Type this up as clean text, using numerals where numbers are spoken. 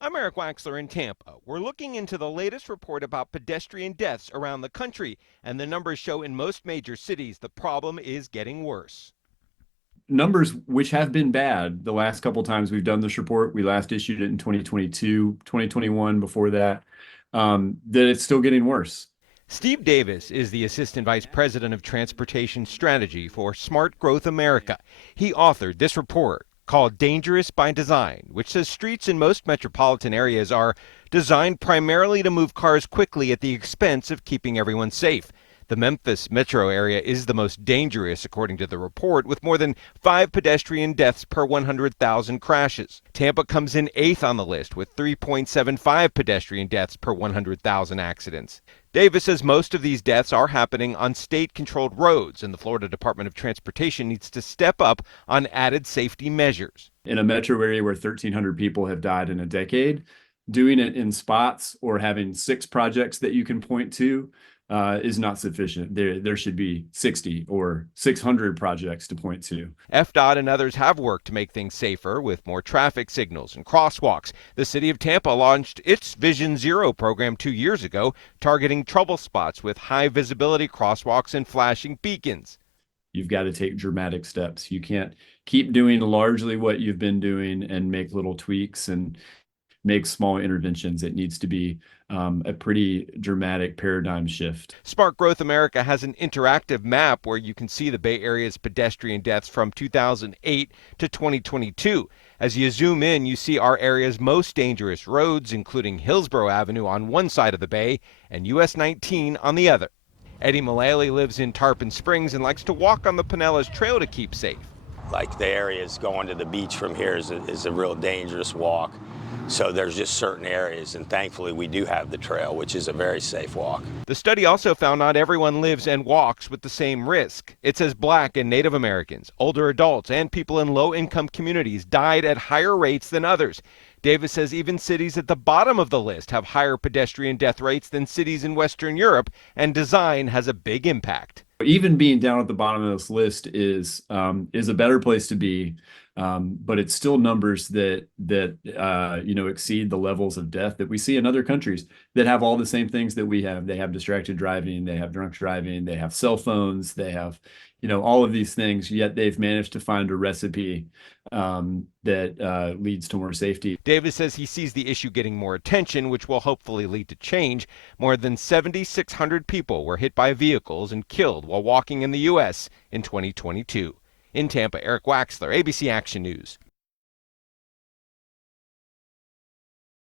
I'm Eric Waxler in Tampa. We're looking into the latest report about pedestrian deaths around the country, and the numbers show in most major cities the problem is getting worse. Numbers which have been bad the last couple times we've done this report. We last issued it in 2022, 2021 before that, that it's still getting worse. Steve Davis is the Assistant Vice President of Transportation Strategy for Smart Growth America. He authored this report called Dangerous by Design, which says streets in most metropolitan areas are designed primarily to move cars quickly at the expense of keeping everyone safe. The Memphis metro area is the most dangerous, according to the report, with more than 5 pedestrian deaths per 100,000 crashes. Tampa comes in eighth on the list with 3.75 pedestrian deaths per 100,000 accidents. Davis says most of these deaths are happening on state-controlled roads, and the Florida Department of Transportation needs to step up on added safety measures. In a metro area where 1,300 people have died in a decade, doing it in spots or having 6 projects that you can point to is not sufficient. There should be 60 or 600 projects to point to. FDOT and others have worked to make things safer with more traffic signals and crosswalks. The city of Tampa launched its Vision Zero program 2 years ago, targeting trouble spots with high visibility crosswalks and flashing beacons. You've got to take dramatic steps. You can't keep doing largely what you've been doing and make little tweaks and make small interventions. It needs to be a pretty dramatic paradigm shift. Smart Growth America has an interactive map where you can see the Bay Area's pedestrian deaths from 2008 to 2022. As you zoom in, you see our area's most dangerous roads, including Hillsborough Avenue on one side of the bay and US 19 on the other. Eddie Mullally lives in Tarpon Springs and likes to walk on the Pinellas Trail to keep safe. Like the areas going to the beach from here is a real dangerous walk. So there's just certain areas, and thankfully we do have the trail, which is a very safe walk. The study also found not everyone lives and walks with the same risk. It says Black and Native Americans, older adults, and people in low-income communities died at higher rates than others. Davis says even cities at the bottom of the list have higher pedestrian death rates than cities in Western Europe, and design has a big impact. Even being down at the bottom of this list is a better place to be, but it's still numbers that exceed the levels of death that we see in other countries that have all the same things that we have. They have distracted driving, they have drunk driving, they have cell phones, they have all of these things. Yet they've managed to find a recipe that leads to more safety. Davis says he sees the issue getting more attention, which will hopefully lead to change. More than 7,600 people were hit by vehicles and killed while walking in the U.S. in 2022. In Tampa, Eric Waxler, ABC Action News.